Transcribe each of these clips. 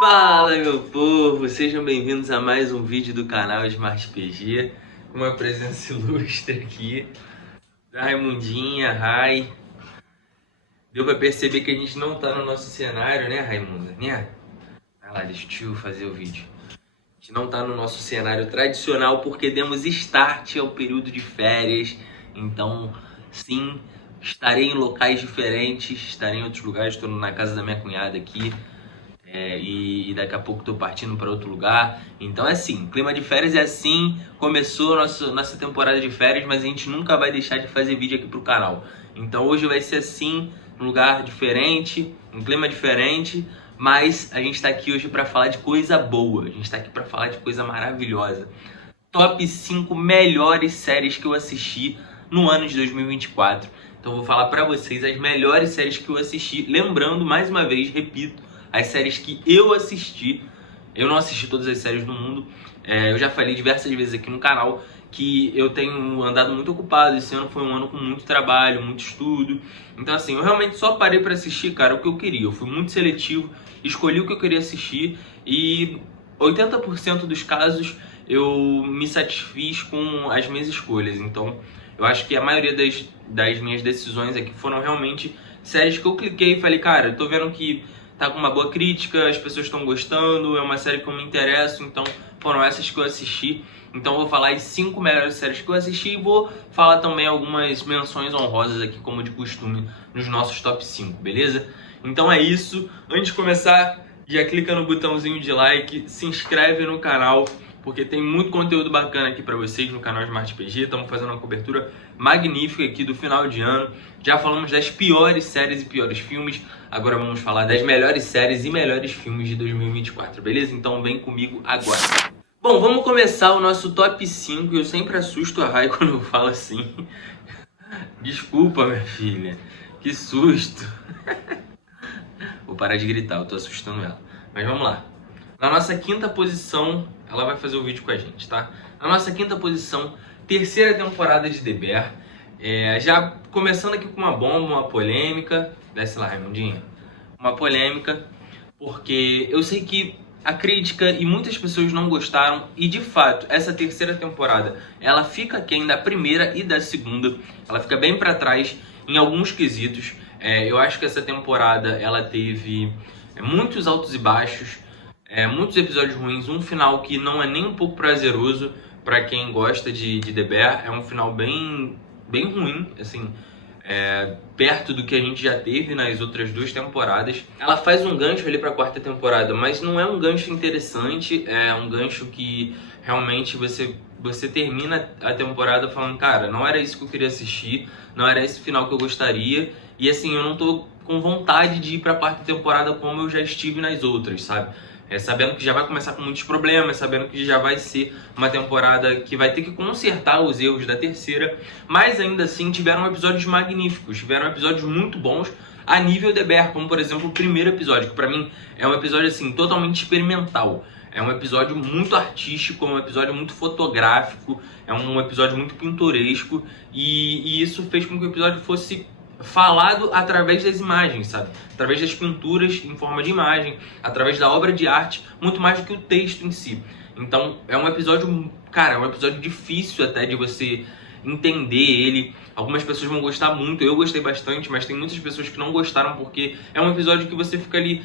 Fala, meu povo! Sejam bem-vindos a mais um vídeo do canal Smart PG, com uma presença ilustre aqui da Raimundinha, Rai. Deu pra perceber que a gente não tá no nosso cenário, né, Raimunda? Né? Vai lá, deixa o tio fazer o vídeo. A gente não tá no nosso cenário tradicional porque demos start ao período de férias. Então, sim, estarei em locais diferentes, estarei em outros lugares. Estou na casa da minha cunhada aqui. E daqui a pouco tô partindo para outro lugar. Então é assim, clima de férias é assim. Começou nossa temporada de férias, mas a gente nunca vai deixar de fazer vídeo aqui pro canal. Então hoje vai ser assim, um lugar diferente, um clima diferente, mas a gente tá aqui hoje para falar de coisa boa. A gente tá aqui para falar de coisa maravilhosa. Top 5 melhores séries que eu assisti no ano de 2024. Então eu vou falar para vocês as melhores séries que eu assisti, lembrando mais uma vez, repito, as séries que eu assisti. Eu não assisti todas as séries do mundo. Eu já falei diversas vezes aqui no canal que eu tenho andado muito ocupado. Esse ano foi um ano com muito trabalho, muito estudo. Então assim, eu realmente só parei pra assistir, cara, o que eu queria. Eu fui muito seletivo, escolhi o que eu queria assistir e 80% dos casos eu me satisfiz com as minhas escolhas. Então eu acho que a maioria das minhas decisões aqui foram realmente séries que eu cliquei e falei, cara, eu tô vendo que tá com uma boa crítica, as pessoas estão gostando, é uma série que eu me interesso, então foram essas que eu assisti. Então eu vou falar as 5 melhores séries que eu assisti e vou falar também algumas menções honrosas aqui, como de costume, nos nossos top 5, beleza? Então é isso. Antes de começar, já clica no botãozinho de like, se inscreve no canal, porque tem muito conteúdo bacana aqui pra vocês no canal Smart PG. Estamos fazendo uma cobertura magnífica aqui do final de ano. Já falamos das piores séries e piores filmes. Agora vamos falar das melhores séries e melhores filmes de 2024, beleza? Então vem comigo agora. Bom, vamos começar o nosso top 5. Eu sempre assusto a Rai quando eu falo assim. Desculpa, minha filha. Que susto. Vou parar de gritar, eu tô assustando ela. Mas vamos lá. Na nossa quinta posição, ela vai fazer o vídeo com a gente, tá? Na nossa quinta posição, terceira temporada de The Bear. Já começando aqui com uma bomba, uma polêmica. Desce lá, Raimundinha. Uma polêmica, porque eu sei que a crítica e muitas pessoas não gostaram. E de fato, essa terceira temporada, ela fica aquém da primeira e da segunda. Ela fica bem pra trás em alguns quesitos. Eu acho que essa temporada, ela teve muitos altos e baixos. Muitos episódios ruins, um final que não é nem um pouco prazeroso pra quem gosta de The Bear. É um final bem ruim, assim, perto do que a gente já teve nas outras 2 temporadas. Ela faz um gancho ali pra quarta temporada, mas não é um gancho interessante, é um gancho que realmente você termina a temporada falando, cara, não era isso que eu queria assistir, não era esse final que eu gostaria, e assim, eu não tô com vontade de ir pra quarta temporada como eu já estive nas outras, sabe? Sabendo que já vai começar com muitos problemas, sabendo que já vai ser uma temporada que vai ter que consertar os erros da terceira, mas ainda assim tiveram episódios magníficos, tiveram episódios muito bons a nível The Bear, como por exemplo o primeiro episódio, que pra mim é um episódio assim totalmente experimental. É um episódio muito artístico, é um episódio muito fotográfico, é um episódio muito pintoresco e isso fez com que o episódio fosse falado através das imagens, sabe? Através das pinturas em forma de imagem, através da obra de arte, muito mais do que o texto em si. Então é um episódio, cara, é um episódio difícil até de você entender ele. Algumas pessoas vão gostar muito, eu gostei bastante, mas tem muitas pessoas que não gostaram porque é um episódio que você fica ali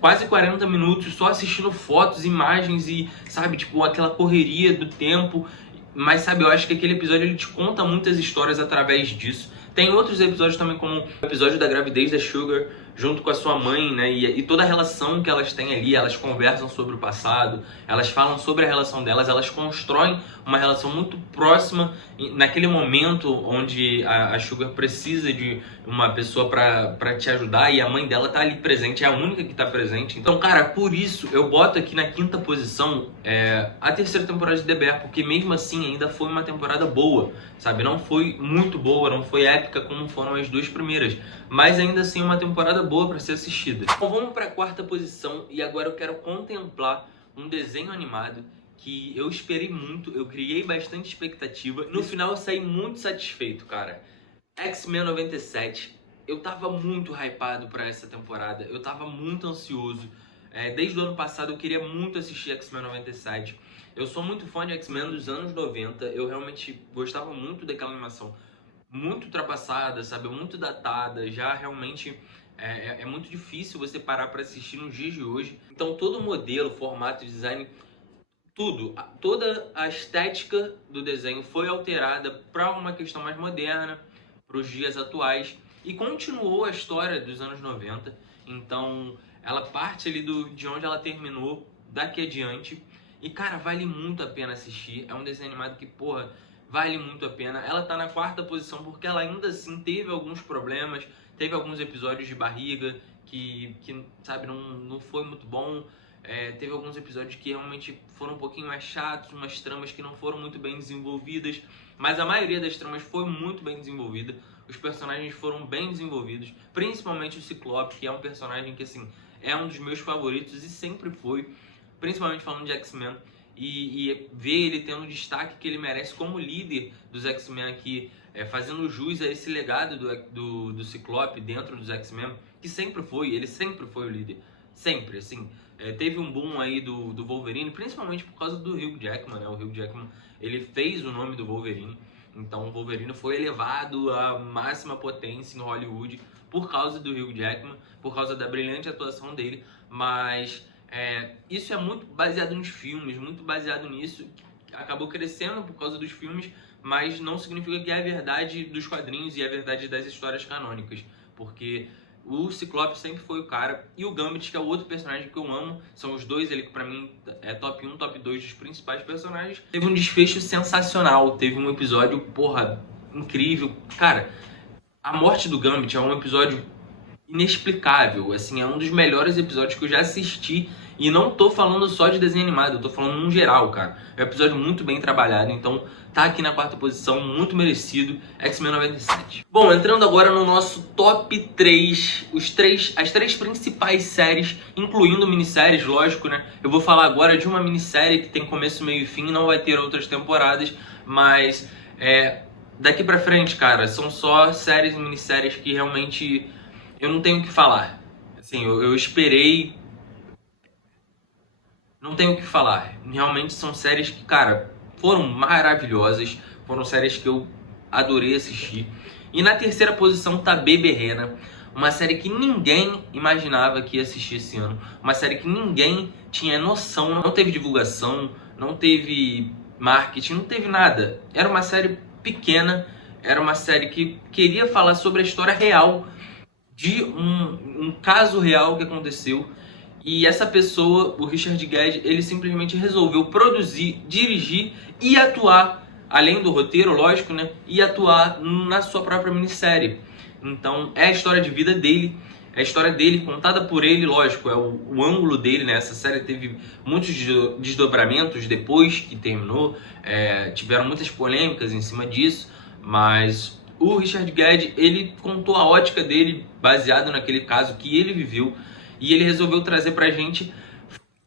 quase 40 minutos só assistindo fotos, imagens e, sabe, tipo, aquela correria do tempo. Mas, sabe, eu acho que aquele episódio ele te conta muitas histórias através disso. Tem outros episódios também, como o episódio da gravidez da Sugar, junto com a sua mãe, né? E toda a relação que elas têm ali, elas conversam sobre o passado, elas falam sobre a relação delas, elas constroem uma relação muito próxima naquele momento onde a Sugar precisa de uma pessoa pra te ajudar e a mãe dela tá ali presente, é a única que tá presente. Então, cara, por isso eu boto aqui na quinta posição a terceira temporada de The Bear, porque mesmo assim ainda foi uma temporada boa, sabe? Não foi muito boa, não foi épica como foram as 2 primeiras, mas ainda assim uma temporada boa para ser assistida. Então vamos para a quarta posição e agora eu quero contemplar um desenho animado que eu esperei muito, eu criei bastante expectativa. No final eu saí muito satisfeito, cara. X-Men 97. Eu tava muito hypado pra essa temporada, eu tava muito ansioso. Desde o ano passado eu queria muito assistir X-Men 97. Eu sou muito fã de X-Men dos anos 90. Eu realmente gostava muito daquela animação. Muito ultrapassada, sabe? Muito datada. Já realmente é muito difícil você parar para assistir nos dias de hoje. Então todo o modelo, formato, design, tudo, toda a estética do desenho foi alterada para uma questão mais moderna, para os dias atuais, e continuou a história dos anos 90. Então ela parte ali de onde ela terminou daqui adiante. E cara, vale muito a pena assistir. É um desenho animado que, porra, vale muito a pena. Ela tá na 4ª posição porque ela ainda assim teve alguns problemas, teve alguns episódios de barriga que sabe, não foi muito bom. Teve alguns episódios que realmente foram um pouquinho mais chatos, umas tramas que não foram muito bem desenvolvidas, mas a maioria das tramas foi muito bem desenvolvida. Os personagens foram bem desenvolvidos, principalmente o Ciclope, que é um personagem que, assim, é um dos meus favoritos e sempre foi, principalmente falando de X-Men, e ver ele tendo o destaque que ele merece como líder dos X-Men aqui, fazendo jus a esse legado do Ciclope dentro dos X-Men, que ele sempre foi o líder, sempre, assim. Teve um boom aí do Wolverine, principalmente por causa do Hugh Jackman, né? O Hugh Jackman, ele fez o nome do Wolverine, então o Wolverine foi elevado à máxima potência em Hollywood por causa do Hugh Jackman, por causa da brilhante atuação dele, mas isso é muito baseado nos filmes, muito baseado nisso, acabou crescendo por causa dos filmes, mas não significa que é a verdade dos quadrinhos e a verdade das histórias canônicas, porque o Ciclope sempre foi o cara, e o Gambit, que é o outro personagem que eu amo, são os dois, ele que pra mim é top 1, top 2 dos principais personagens. Teve um desfecho sensacional, teve um episódio, porra, incrível. Cara, a morte do Gambit é um episódio inexplicável, assim, é um dos melhores episódios que eu já assisti, e não tô falando só de desenho animado, eu tô falando num geral, cara. É um episódio muito bem trabalhado, então tá aqui na 4ª posição, muito merecido, X-Men 97. Bom, entrando agora no nosso top 3, as 3 principais séries, incluindo minisséries, lógico, né? Eu vou falar agora de uma minissérie que tem começo, meio e fim, não vai ter outras temporadas, mas daqui pra frente, cara, são só séries e minisséries que realmente eu não tenho o que falar. Assim, eu esperei, não tenho o que falar. Realmente são séries que, cara, foram maravilhosas. Foram séries que eu adorei assistir. E na 3ª posição tá Beberrena, uma série que ninguém imaginava que ia assistir esse ano. Uma série que ninguém tinha noção, não teve divulgação, não teve marketing, não teve nada. Era uma série pequena, era uma série que queria falar sobre a história real de um caso real que aconteceu. E essa pessoa, o Richard Guedes, ele simplesmente resolveu produzir, dirigir e atuar, além do roteiro, lógico, né? E atuar na sua própria minissérie. Então, é a história de vida dele, é a história dele contada por ele, lógico, é o ângulo dele, né? Essa série teve muitos desdobramentos depois que terminou, tiveram muitas polêmicas em cima disso, mas o Richard Guedes, ele contou a ótica dele, baseado naquele caso que ele viveu, e ele resolveu trazer pra gente,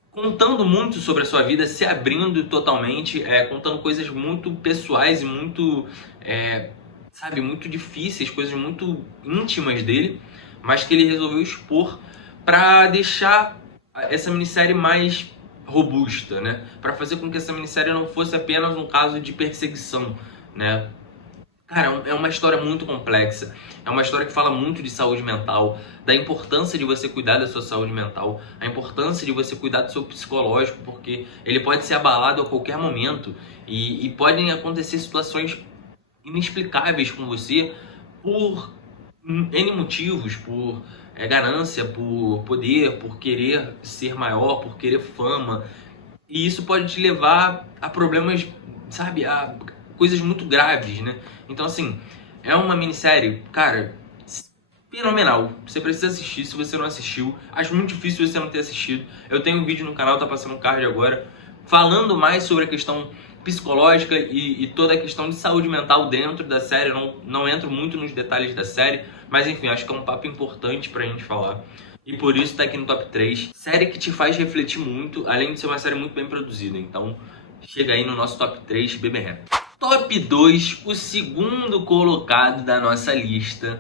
contando muito sobre a sua vida, se abrindo totalmente, contando coisas muito pessoais e muito, sabe, muito difíceis, coisas muito íntimas dele, mas que ele resolveu expor pra deixar essa minissérie mais robusta, né? Pra fazer com que essa minissérie não fosse apenas um caso de perseguição, né? Cara, é uma história muito complexa, é uma história que fala muito de saúde mental, da importância de você cuidar da sua saúde mental, a importância de você cuidar do seu psicológico, porque ele pode ser abalado a qualquer momento e podem acontecer situações inexplicáveis com você por N motivos, por ganância, por poder, por querer ser maior, por querer fama, e isso pode te levar a problemas, sabe, a coisas muito graves, né? Então, assim, é uma minissérie, cara, fenomenal. Você precisa assistir se você não assistiu. Acho muito difícil você não ter assistido. Eu tenho um vídeo no canal, tá passando um card agora, falando mais sobre a questão psicológica e toda a questão de saúde mental dentro da série. Eu não entro muito nos detalhes da série, mas enfim, acho que é um papo importante pra gente falar. E por isso tá aqui no top 3. Série que te faz refletir muito, além de ser uma série muito bem produzida. Então, chega aí no nosso top 3, Beberrena. Top 2, o segundo colocado da nossa lista,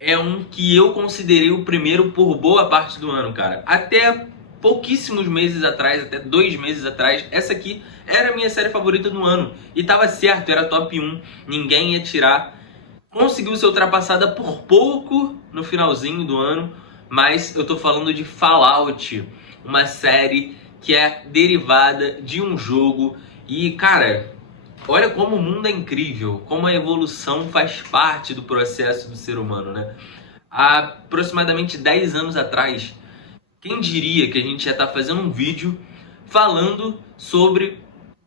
é um que eu considerei o primeiro por boa parte do ano, cara. Até pouquíssimos meses atrás, até 2 meses atrás, essa aqui era a minha série favorita do ano. E tava certo, era top 1, ninguém ia tirar. Conseguiu ser ultrapassada por pouco no finalzinho do ano, mas eu tô falando de Fallout, uma série que é derivada de um jogo. E, cara, olha como o mundo é incrível, como a evolução faz parte do processo do ser humano, né? Há aproximadamente 10 anos atrás, quem diria que a gente já está fazendo um vídeo falando sobre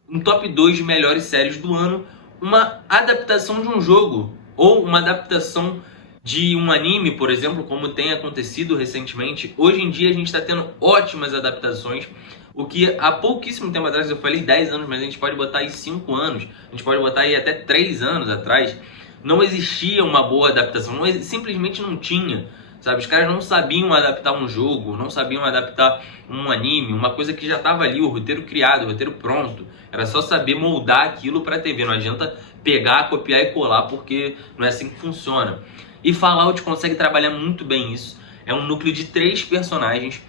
um top 2 de melhores séries do ano, uma adaptação de um jogo, ou uma adaptação de um anime, por exemplo, como tem acontecido recentemente. Hoje em dia a gente está tendo ótimas adaptações, o que há pouquíssimo tempo atrás, eu falei 10 anos, mas a gente pode botar aí 5 anos, a gente pode botar aí até 3 anos atrás, não existia uma boa adaptação, simplesmente não tinha, sabe? Os caras não sabiam adaptar um jogo, não sabiam adaptar um anime, uma coisa que já estava ali, o roteiro criado, o roteiro pronto. Era só saber moldar aquilo para a TV, não adianta pegar, copiar e colar, porque não é assim que funciona. E Fallout consegue trabalhar muito bem isso. É um núcleo de 3 personagens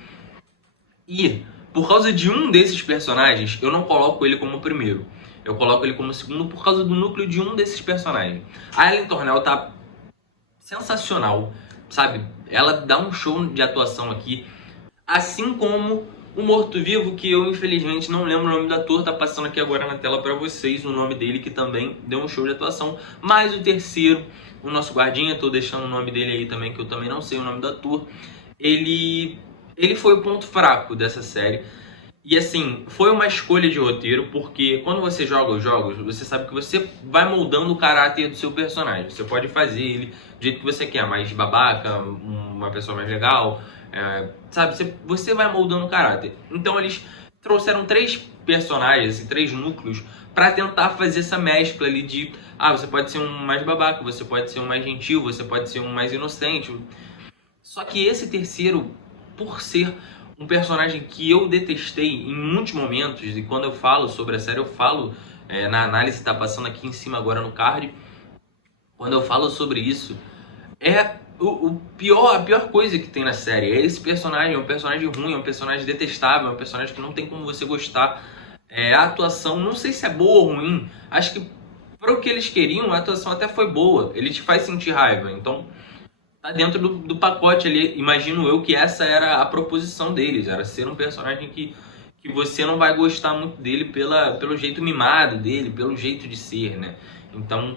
e, por causa de um desses personagens, eu não coloco ele como o primeiro. Eu coloco ele como o segundo por causa do núcleo de um desses personagens. A Ellen Tornell tá sensacional, sabe? Ela dá um show de atuação aqui. Assim como o Morto-Vivo, que eu infelizmente não lembro o nome do ator, tá passando aqui agora na tela pra vocês o nome dele, que também deu um show de atuação. Mas o terceiro, o nosso guardinha, tô deixando o nome dele aí também, que eu também não sei o nome do ator. Ele foi o ponto fraco dessa série. E assim, foi uma escolha de roteiro, porque quando você joga os jogos, você sabe que você vai moldando o caráter do seu personagem. Você pode fazer ele do jeito que você quer, mais babaca, uma pessoa mais legal, sabe? Você vai moldando o caráter. Então eles trouxeram 3 personagens, assim, 3 núcleos, para tentar fazer essa mescla ali de... você pode ser um mais babaca, você pode ser um mais gentil, você pode ser um mais inocente. Só que esse terceiro, por ser um personagem que eu detestei em muitos momentos, e quando eu falo sobre a série, eu falo, na análise que tá passando aqui em cima agora no card, quando eu falo sobre isso, é a pior coisa que tem na série. É esse personagem, é um personagem ruim, é um personagem detestável, é um personagem que não tem como você gostar. A atuação, não sei se é boa ou ruim, acho que para o que eles queriam, a atuação até foi boa, ele te faz sentir raiva, então... tá dentro do pacote ali, imagino eu que essa era a proposição deles, era ser um personagem que você não vai gostar muito dele pelo jeito mimado dele, pelo jeito de ser, né? Então,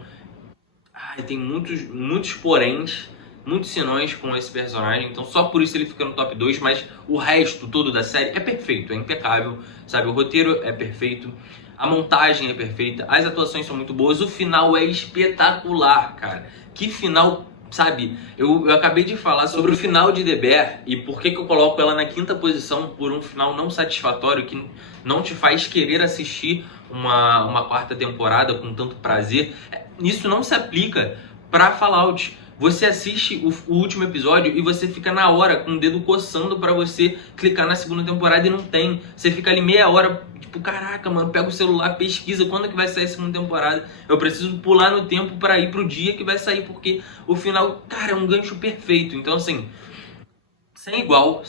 tem muitos poréns, muitos senões com esse personagem, então só por isso ele fica no top 2, mas o resto todo da série é perfeito, é impecável, sabe? O roteiro é perfeito, a montagem é perfeita, as atuações são muito boas, o final é espetacular, cara. Que final... sabe, eu acabei de falar sobre o final de The Bear e por que eu coloco ela na 5ª posição por um final não satisfatório, que não te faz querer assistir uma 4ª temporada com tanto prazer. Isso não se aplica para Fallout. Você assiste o último episódio e você fica na hora com o dedo coçando para você clicar na 2ª temporada e não tem. Você fica ali meia hora, tipo, caraca, mano, pega o celular, pesquisa quando que vai sair a 2ª temporada. Eu preciso pular no tempo para ir pro dia que vai sair, porque o final, cara, é um gancho perfeito. Então, assim, sem igual.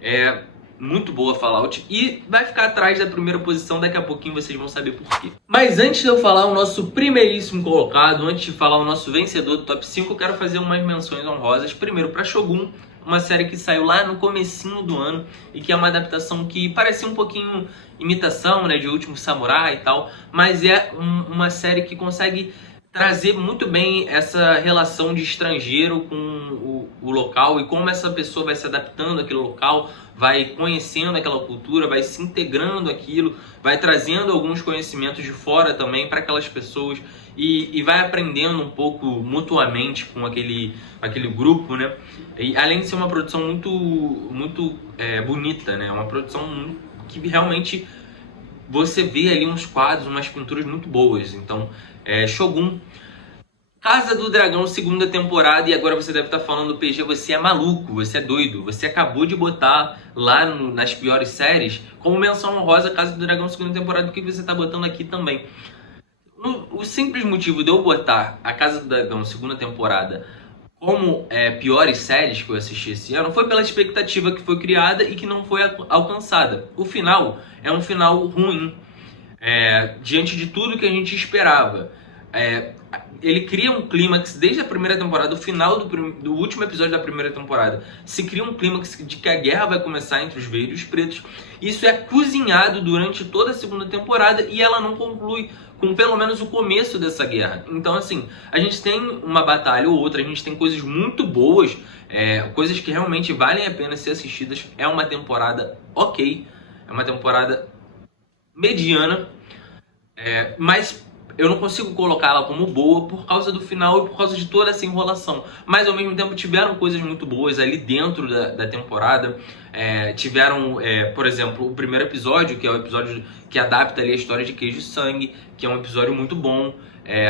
É muito boa Fallout e vai ficar atrás da 1ª posição, daqui a pouquinho vocês vão saber por quê. Mas antes de eu falar o nosso primeiríssimo colocado, antes de falar o nosso vencedor do top 5, eu quero fazer umas menções honrosas. Primeiro para Shogun, uma série que saiu lá no comecinho do ano e que é uma adaptação que parecia um pouquinho imitação, né, de Último Samurai e tal, mas é uma série que consegue trazer muito bem essa relação de estrangeiro com o local e como essa pessoa vai se adaptando àquele local, vai conhecendo aquela cultura, vai se integrando aquilo, vai trazendo alguns conhecimentos de fora também para aquelas pessoas e vai aprendendo um pouco mutuamente com aquele grupo, né? E além de ser uma produção muito bonita, né? Uma produção que realmente você vê ali uns quadros, umas pinturas muito boas. Então, Shogun, Casa do Dragão, 2ª temporada, e agora você deve estar falando, PG, você é maluco, você é doido, você acabou de botar lá nas piores séries, como menção honrosa, Casa do Dragão, 2ª temporada, o que você está botando aqui também? O simples motivo de eu botar a Casa do Dragão, 2ª temporada, como piores séries que eu assisti esse ano, foi pela expectativa que foi criada e que não foi alcançada. O final é um final ruim, diante de tudo que a gente esperava. Ele cria um clímax desde a primeira temporada, o final do último episódio da primeira temporada. Se cria um clímax de que a guerra vai começar entre os verdes e os pretos. Isso é cozinhado durante toda a segunda temporada e ela não conclui com pelo menos o começo dessa guerra. Então, assim, a gente tem uma batalha ou outra, a gente tem coisas muito boas, coisas que realmente valem a pena ser assistidas. É uma temporada ok, é uma temporada mediana, mas eu não consigo colocá-la como boa por causa do final e por causa de toda essa enrolação. Mas ao mesmo tempo tiveram coisas muito boas ali dentro da temporada. Tiveram, por exemplo, o primeiro episódio, que é o episódio que adapta ali a história de Queijo e Sangue, que é um episódio muito bom.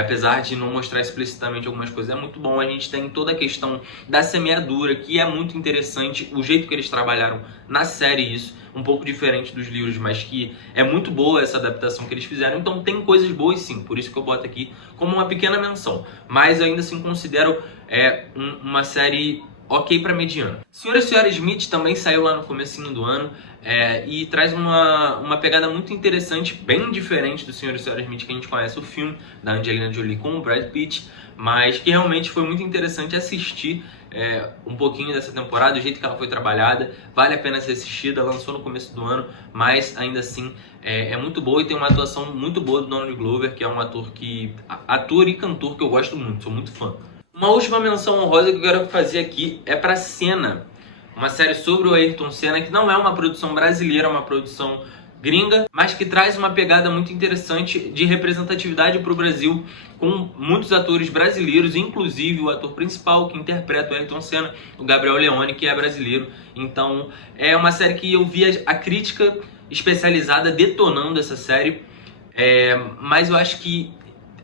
Apesar de não mostrar explicitamente algumas coisas, é muito bom. A gente tem toda a questão da semeadura, que é muito interessante, o jeito que eles trabalharam na série isso, um pouco diferente dos livros, mas que é muito boa essa adaptação que eles fizeram. Então tem coisas boas sim, por isso que eu boto aqui como uma pequena menção. Mas eu ainda assim considero uma série ok para mediana. Sr. e Sra. Smith também saiu lá no comecinho do ano e traz uma pegada muito interessante, bem diferente do Sr. e Sra. Smith que a gente conhece o filme, da Angelina Jolie com o Brad Pitt, mas que realmente foi muito interessante assistir um pouquinho dessa temporada, o jeito que ela foi trabalhada. Vale a pena ser assistida, lançou no começo do ano, mas ainda assim é muito boa e tem uma atuação muito boa do Donald Glover, que é um ator e cantor que eu gosto muito, sou muito fã. Uma última menção honrosa que eu quero fazer aqui é para Senna, uma série sobre o Ayrton Senna, que não é uma produção brasileira, é uma produção gringa, mas que traz uma pegada muito interessante de representatividade para o Brasil, com muitos atores brasileiros, inclusive o ator principal que interpreta o Ayrton Senna, o Gabriel Leone, que é brasileiro. Então é uma série que eu vi a crítica especializada detonando essa série, mas eu acho que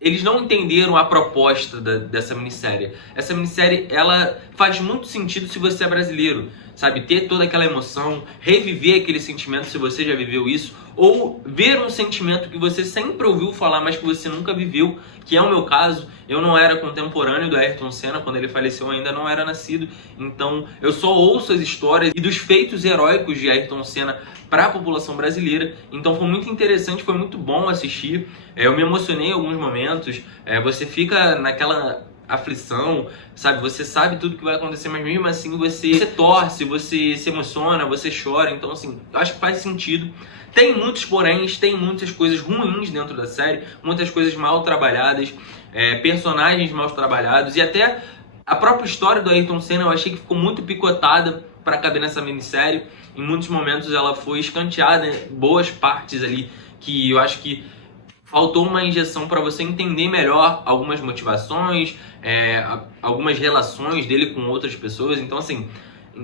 eles não entenderam a proposta dessa minissérie. Essa minissérie, ela faz muito sentido se você é brasileiro, sabe? Ter toda aquela emoção, reviver aquele sentimento se você já viveu isso, ou ver um sentimento que você sempre ouviu falar, mas que você nunca viveu, que é o meu caso. Eu não era contemporâneo do Ayrton Senna, quando ele faleceu eu ainda não era nascido, então eu só ouço as histórias e dos feitos heróicos de Ayrton Senna para a população brasileira. Então foi muito interessante, foi muito bom assistir. Eu me emocionei em alguns momentos, você fica naquela aflição, sabe? Você sabe tudo que vai acontecer, mas mesmo assim você torce, você se emociona, você chora. Então assim, eu acho que faz sentido. Tem muitos poréns, tem muitas coisas ruins dentro da série, muitas coisas mal trabalhadas, personagens mal trabalhados, e até a própria história do Ayrton Senna eu achei que ficou muito picotada para caber nessa minissérie. Em muitos momentos ela foi escanteada, boas partes ali que eu acho que faltou uma injeção para você entender melhor algumas motivações, algumas relações dele com outras pessoas. Então assim,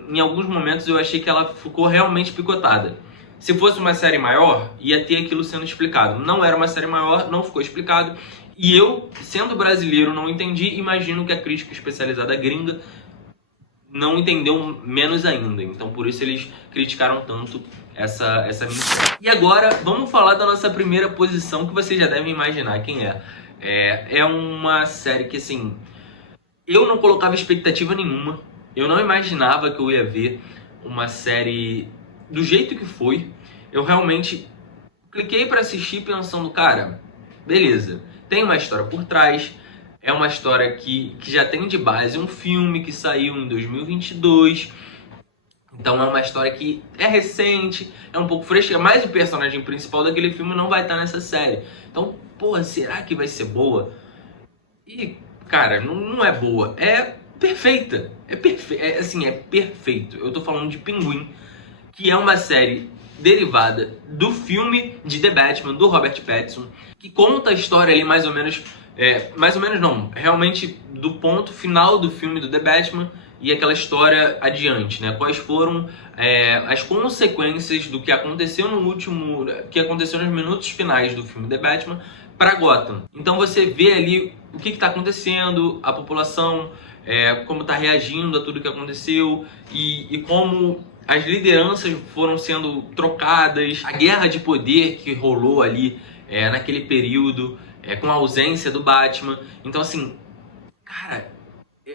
em alguns momentos eu achei que ela ficou realmente picotada. Se fosse uma série maior, ia ter aquilo sendo explicado. Não era uma série maior, não ficou explicado. E eu, sendo brasileiro, não entendi. Imagino que a crítica especializada gringa não entendeu menos ainda. Então por isso eles criticaram tanto essa minissérie. E agora, vamos falar da nossa primeira posição, que vocês já devem imaginar quem é. É uma série que, assim, eu não colocava expectativa nenhuma. Eu não imaginava que eu ia ver uma série do jeito que foi. Eu realmente cliquei para assistir pensando, cara, beleza, tem uma história por trás, é uma história que já tem de base um filme que saiu em 2022, então é uma história que é recente, é um pouco fresca, mas o personagem principal daquele filme não vai estar nessa série. Então, porra, será que vai ser boa? E, cara, não é boa, é perfeita, é perfeito. Eu tô falando de Pinguim, que é uma série derivada do filme de The Batman, do Robert Pattinson, que conta a história ali mais ou menos não, realmente do ponto final do filme do The Batman e aquela história adiante, né? Quais foram as consequências do que aconteceu que aconteceu nos minutos finais do filme The Batman para Gotham. Então você vê ali o que está acontecendo, a população, como está reagindo a tudo que aconteceu e como as lideranças foram sendo trocadas, a guerra de poder que rolou ali naquele período, com a ausência do Batman. Então assim, cara,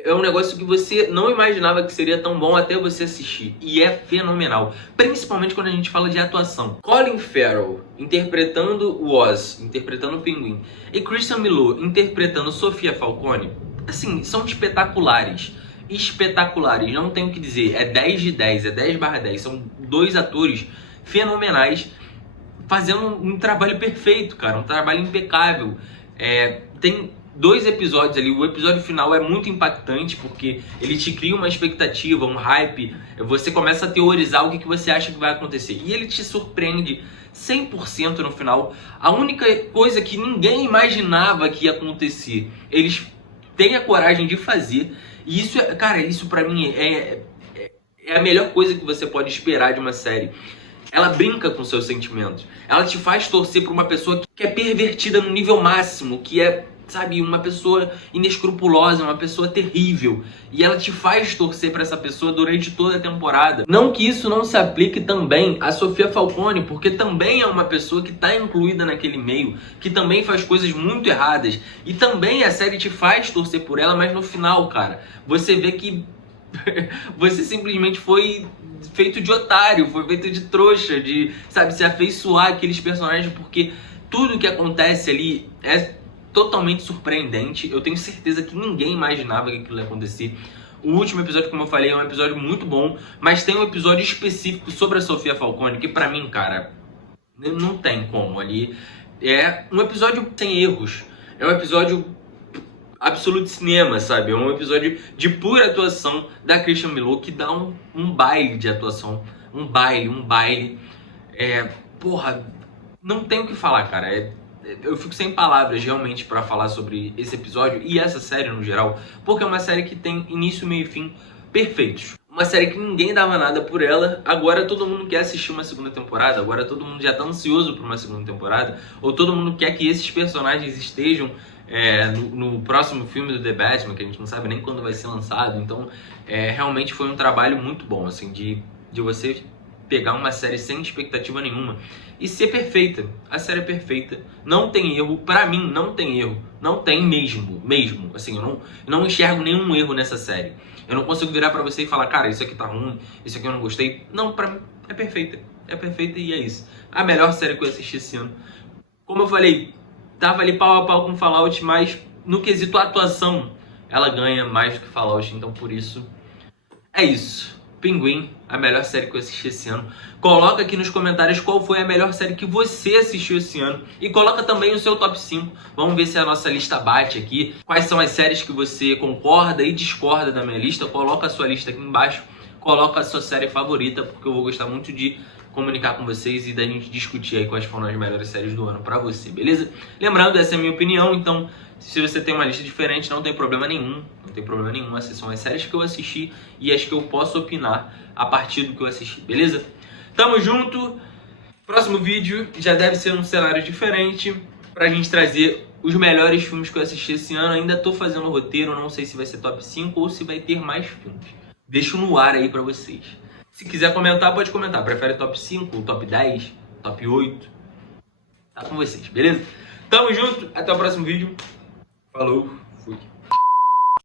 É um negócio que você não imaginava que seria tão bom até você assistir. E é fenomenal. Principalmente quando a gente fala de atuação. Colin Farrell interpretando o Oz, interpretando o Pinguim. E Christian Bale interpretando Sofia Falcone. Assim, são espetaculares. Espetaculares, não tenho o que dizer. É 10 de 10, é 10/10. São dois atores fenomenais fazendo um trabalho perfeito, cara. Um trabalho impecável. Tem 2 episódios ali, o episódio final é muito impactante porque ele te cria uma expectativa, um hype, você começa a teorizar o que você acha que vai acontecer e ele te surpreende 100% no final. A única coisa que ninguém imaginava que ia acontecer, eles têm a coragem de fazer e isso, cara, isso pra mim é a melhor coisa que você pode esperar de uma série. Ela brinca com seus sentimentos, ela te faz torcer pra uma pessoa que é pervertida no nível máximo, que é, sabe, uma pessoa inescrupulosa, uma pessoa terrível. E ela te faz torcer pra essa pessoa durante toda a temporada. Não que isso não se aplique também a Sofia Falcone, porque também é uma pessoa que tá incluída naquele meio, que também faz coisas muito erradas. E também a série te faz torcer por ela, mas no final, cara, você vê que você simplesmente foi feito de otário, foi feito de trouxa, de, sabe, se afeiçoar aqueles personagens, porque tudo que acontece ali é totalmente surpreendente. Eu tenho certeza que ninguém imaginava que aquilo ia acontecer. O último episódio, como eu falei, é um episódio muito bom, mas tem um episódio específico sobre a Sofia Falcone que pra mim, cara, não tem como ali. É um episódio sem erros. É um episódio absoluto cinema, sabe? É um episódio de pura atuação da Christian Bale que dá um baile de atuação. Um baile. Porra, não tem o que falar, cara. Eu fico sem palavras realmente pra falar sobre esse episódio e essa série no geral, porque é uma série que tem início, meio e fim perfeitos. Uma série que ninguém dava nada por ela, agora todo mundo quer assistir uma segunda temporada, agora todo mundo já tá ansioso por uma segunda temporada, ou todo mundo quer que esses personagens estejam no próximo filme do The Batman, que a gente não sabe nem quando vai ser lançado. Então, realmente foi um trabalho muito bom, assim, de você pegar uma série sem expectativa nenhuma e ser perfeita. A série é perfeita, não tem erro, pra mim não tem erro, não tem mesmo, assim, eu não enxergo nenhum erro nessa série. Eu não consigo virar pra você e falar, cara, isso aqui tá ruim, isso aqui eu não gostei. Não, pra mim é perfeita e é isso. A melhor série que eu assisti esse ano. Como eu falei, tava ali pau a pau com Fallout, mas no quesito atuação, ela ganha mais do que Fallout, então por isso é isso. Pinguim, a melhor série que eu assisti esse ano. Coloca aqui nos comentários qual foi a melhor série que você assistiu esse ano. E coloca também o seu top 5. Vamos ver se a nossa lista bate aqui. Quais são as séries que você concorda e discorda da minha lista. Coloca a sua lista aqui embaixo. Coloca a sua série favorita, porque eu vou gostar muito de comunicar com vocês e da gente discutir aí quais foram as melhores séries do ano pra você, beleza? Lembrando, essa é a minha opinião, então se você tem uma lista diferente, não tem problema nenhum. Não tem problema nenhum, essas são as séries que eu assisti e as que eu posso opinar a partir do que eu assisti, beleza? Tamo junto! Próximo vídeo já deve ser um cenário diferente pra gente trazer os melhores filmes que eu assisti esse ano. Ainda tô fazendo o roteiro, não sei se vai ser top 5 ou se vai ter mais filmes. Deixo no ar aí pra vocês. Se quiser comentar, pode comentar. Prefere top 5, top 10, top 8? Tá com vocês, beleza? Tamo junto, até o próximo vídeo. Falou, fui.